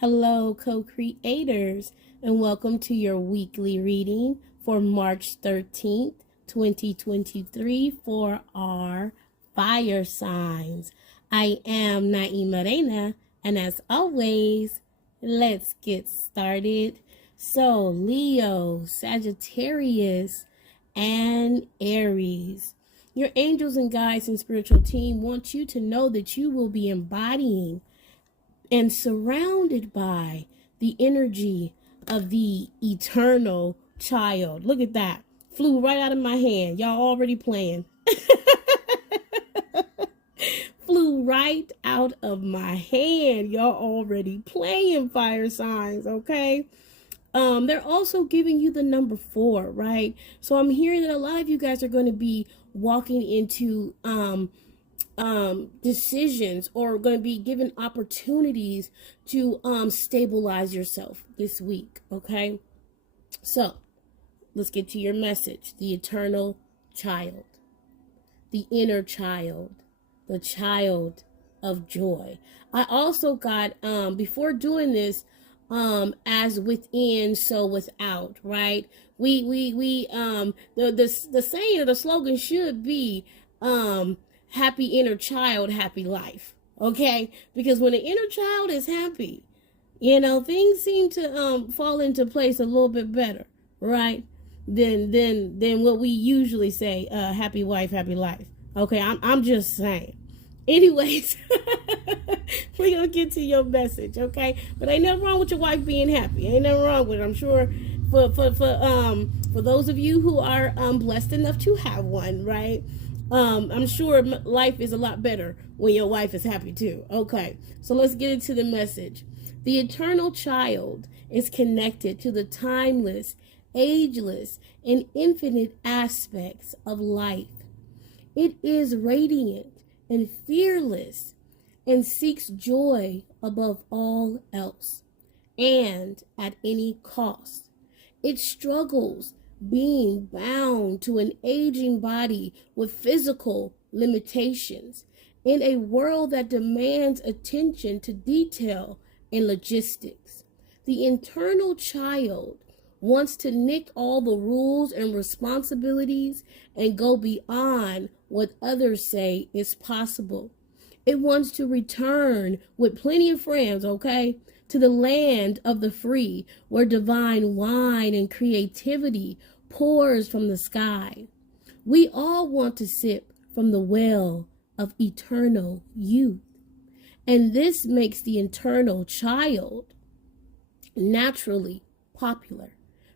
Hello, co-creators, and welcome to your weekly reading for March 13th, 2023 for our fire signs. I am nyemareina, and as always, let's get started. So, Leo, Sagittarius, and Aries. Your angels and guides and spiritual team want you to know that you will be embodying and surrounded by the energy of the eternal child. Look at that. Flew right out of my hand. Y'all already playing. Flew right out of my hand. Y'all already playing, fire signs, okay? They're also giving you the number 4, right? So I'm hearing that a lot of you guys are going to be walking into decisions or going to be given opportunities to stabilize yourself this week. Okay, so let's get to your message. The eternal child, the inner child, the child of joy. I also got before doing this, as within so without, right? The saying or the slogan should be happy inner child, happy life. Okay? Because when the inner child is happy, things seem to fall into place a little bit better, right? Than what we usually say, happy wife, happy life. Okay, I'm just saying. Anyways, we're gonna get to your message, okay? But ain't nothing wrong with your wife being happy. Ain't nothing wrong with it. I'm sure for those of you who are blessed enough to have one, right? I'm sure life is a lot better when your wife is happy too. Okay, so let's get into the message. The eternal child is connected to the timeless, ageless, and infinite aspects of life. It is radiant and fearless and seeks joy above all else and at any cost. It struggles being bound to an aging body with physical limitations in a world that demands attention to detail and logistics. The internal child wants to nick all the rules and responsibilities and go beyond what others say is possible. It wants to return with plenty of friends, okay, to the land of the free, where divine wine and creativity pours from the sky. We all want to sip from the well of eternal youth. And this makes the eternal child naturally popular,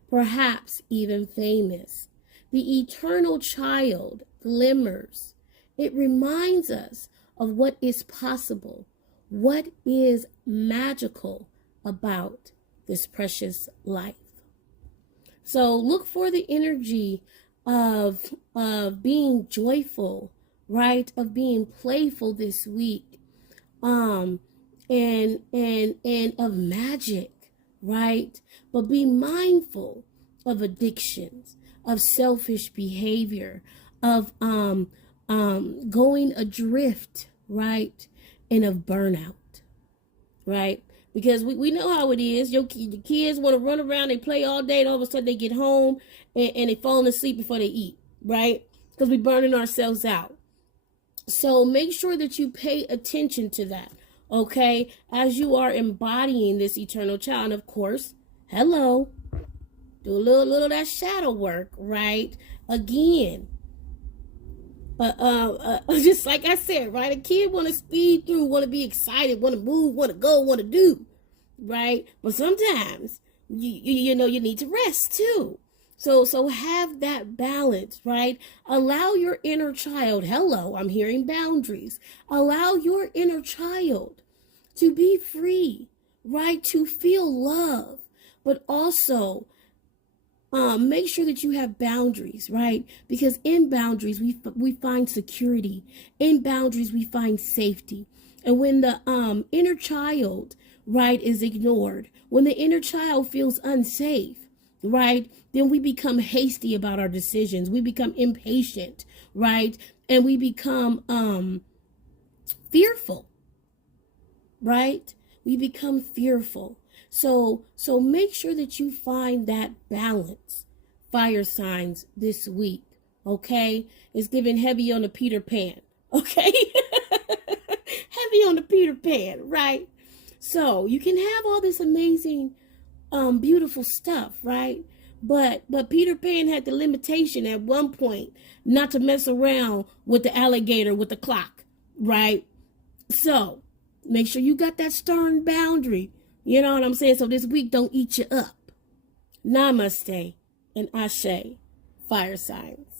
perhaps even famous. The eternal child glimmers. It reminds us of what is possible, what is magical about this precious life. So look for the energy of being joyful, right? Of being playful this week, and of magic, right? But be mindful of addictions, of selfish behavior, of going adrift, right? And of burnout, right? Because we know how it is. Your kids want to run around, they play all day, and all of a sudden they get home and they falling asleep before they eat, right? Because we're burning ourselves out. So make sure that you pay attention to that, okay? As you are embodying this eternal child. And of course, hello, do a little of that shadow work, right? Again, just like I said, right? A kid want to speed through, want to be excited, want to move, want to go, want to do, right? But sometimes you need to rest too. So have that balance, right? Allow your inner child. Hello, I'm hearing boundaries. Allow your inner child to be free, right? To feel love, but also make sure that you have boundaries, right? Because in boundaries, we find security. In boundaries, we find safety. And when the inner child, right, is ignored, when the inner child feels unsafe, right, then we become hasty about our decisions. We become impatient, right? And we become fearful, right? we become fearful. So make sure that you find that balance, fire signs, this week. Okay? It's giving heavy on the Peter Pan. Okay? Heavy on the Peter Pan, right? So you can have all this amazing, beautiful stuff, right? But Peter Pan had the limitation at one point not to mess around with the alligator with the clock, right? So make sure you got that stern boundary. You know what I'm saying? So this week don't eat you up. Namaste and Ashe, fire signs.